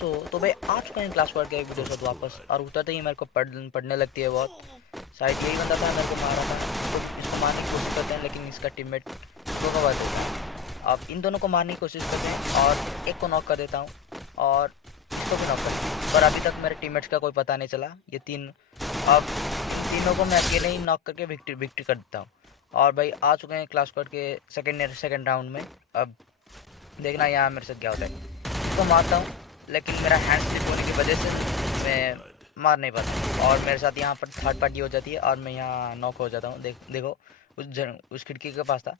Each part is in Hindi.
तो भाई आ चुके हैं क्लास वर्क के एक वीडियो से वापस, और उतरते ही मेरे को पढ़ने लगती है बहुत। शायद यही बंदा था मेरे को मारा था। इसको मारने की कोशिश करते हैं, लेकिन इसका टीममेट इसको कवर देता है। अब इन दोनों को मारने की कोशिश करते हैं और एक को नॉक कर देता हूँ और इसको भी नॉक कर देता हूँ, पर अभी तक मेरे टीममेट्स का कोई पता नहीं चला। ये तीन, अब इन तीनों को मैं अकेले ही नॉक करके विक्ट्री कर देता हूँ। और भाई आ चुके हैं क्लास वर्क के सेकेंड राउंड में। अब देखना यहाँ मेरे साथ क्या होता है। इसको मारता हूँ, लेकिन मेरा हैंड स्लिप होने की वजह से मैं मार नहीं पाता, और मेरे साथ यहाँ पर थर्ड पार्टी हो जाती है और मैं यहाँ नॉक हो जाता हूँ। देखो उस खिड़की के पास था।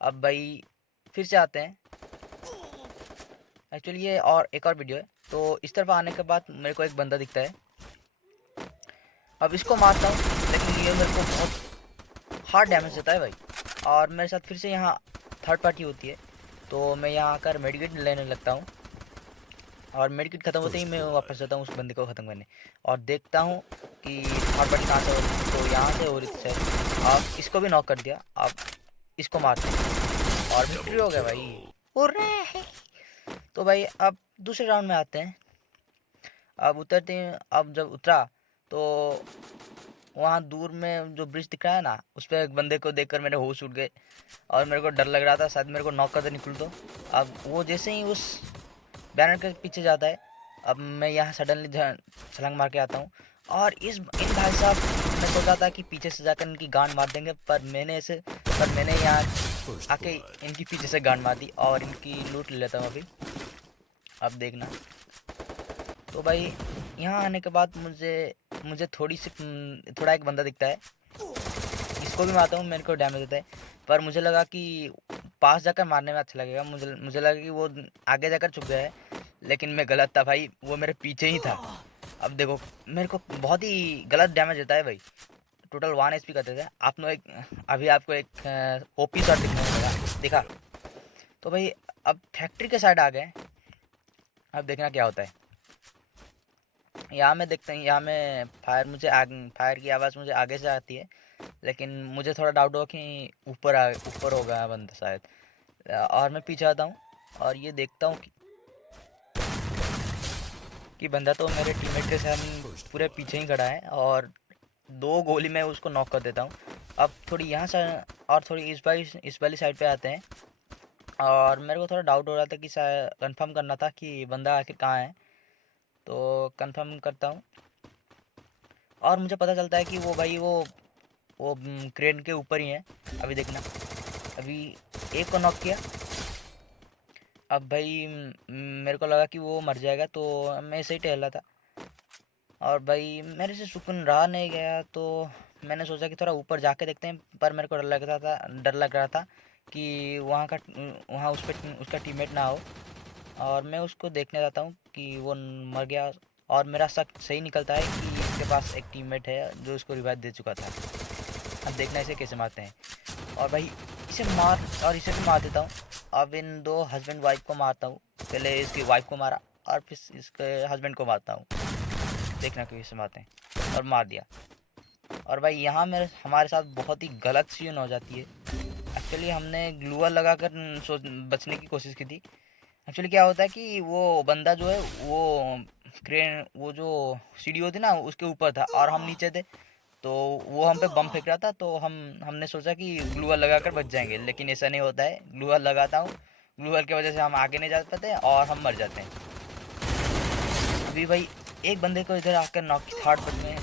अब भाई फिर से आते हैं। एक्चुअली ये और एक और वीडियो है। तो इस तरफ आने के बाद मेरे को एक बंदा दिखता है। अब इसको मारता हूँ, लेकिन ये मेरे को बहुत हार्ड डैमेज देता है भाई। और मेरे साथ फिर से यहाँ थर्ड पार्टी होती है। तो मैं यहाँ आकर मेडिकेट लेने लगता हूँ, और मेडिकेट ख़त्म होते ही मैं वापस जाता हूँ उस बंदे को ख़त्म करने, और देखता हूँ कि थर्ड पार्टी कहाँ से हो रही है। तो यहाँ से हो रही थी शायद। अब इसको भी नॉक कर दिया। अब इसको मारते हैं और विक्ट्री हो गया भाई। उर्रे! तो भाई अब दूसरे राउंड में आते हैं। अब उतरते हैं। अब जब उतरा तो वहाँ दूर में जो ब्रिज दिख रहा है ना, उस पर एक बंदे को देखकर मेरे होश उड़ गए, और मेरे को डर लग रहा था शायद मेरे को नॉक कर दे निकल तो। अब वो जैसे ही उस बैनर के पीछे जाता है, अब मैं यहाँ सडनली छलांग मार के आता हूँ, और इन भाई साहब, मैं सोचा था कि पीछे से जाकर इनकी गांड मार देंगे, पर मैंने यहाँ आके इनकी पीछे से गांड मार दी और इनकी लूट ले लेता हूँ अभी। अब देखना। तो भाई यहाँ आने के बाद मुझे थोड़ा एक बंदा दिखता है। इसको भी मारता हूँ, मेरे को डैमेज देता है, पर मुझे लगा कि पास जाकर मारने में अच्छा लगेगा। मुझे लगा कि वो आगे जाकर छुप गया है, लेकिन मैं गलत था भाई, वो मेरे पीछे ही था। अब देखो मेरे को बहुत ही गलत डैमेज देता है भाई। टोटल 1 HP का देता है। अभी आपको एक ओपी शॉट दिखने मिलेगा, देखा। तो भाई अब फैक्ट्री के साइड आ गए। अब देखना क्या होता है। यहाँ में देखते हैं, यहाँ में फायर की आवाज़ मुझे आगे से आती है, लेकिन मुझे थोड़ा डाउट हुआ कि ऊपर हो गया बंदा शायद। और मैं पीछे आता हूँ और ये देखता हूँ कि बंदा तो मेरे टीममेट के साथ पूरे पीछे ही खड़ा है, और 2 गोली में उसको नॉक कर देता हूँ। अब थोड़ी यहाँ से और थोड़ी इस वाली साइड पे आते हैं, और मेरे को थोड़ा डाउट हो रहा था कि शायद कंफर्म करना था कि बंदा आखिर कहाँ है। तो कंफर्म करता हूँ, और मुझे पता चलता है कि वो भाई वो क्रेन के ऊपर ही है। अभी देखना। अभी एक को नॉक किया। अब भाई मेरे को लगा कि वो मर जाएगा, तो मैं ऐसे ही टहल रहा था, और भाई मेरे से सुकून रहा नहीं गया। तो मैंने सोचा कि थोड़ा ऊपर जाके देखते हैं, पर मेरे को डर लग रहा था कि वहाँ उसका टीममेट ना हो, और मैं उसको देखने जाता हूँ कि वो मर गया, और मेरा शक सही निकलता है कि इसके पास एक टीममेट है जो उसको रिवाइव दे चुका था। अब देखना इसे कैसे मारते हैं। और भाई इसे भी मार देता हूँ। अब इन 2 हस्बैंड वाइफ को मारता हूँ। पहले इसकी वाइफ को मारा, और फिर इसके हस्बैंड को मारता हूँ। देखना कैसे मारते हैं। और मार दिया। और भाई यहाँ मेरे हमारे साथ बहुत ही गलत सीन हो जाती है। एक्चुअली हमने ग्लूअर लगाकर बचने की कोशिश की थी। एक्चुअली क्या होता है कि वो बंदा जो है वो जो सीढ़ी होती ना, उसके ऊपर था और हम नीचे थे। तो वो हम पे बम फेंक रहा था, तो हमने सोचा कि ग्लूअर लगाकर बच जाएंगे, लेकिन ऐसा नहीं होता है। ग्लूअर लगाता हूँ, ग्लूअर की वजह से हम आगे नहीं जा पाते और हम मर जाते हैं। अभी भाई एक बंदे को इधर आकर नॉक की थर्ड पार्टी में,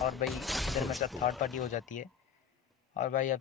और भाई इधर मेरे साथ थर्ड पार्टी हो जाती है। और भाई अब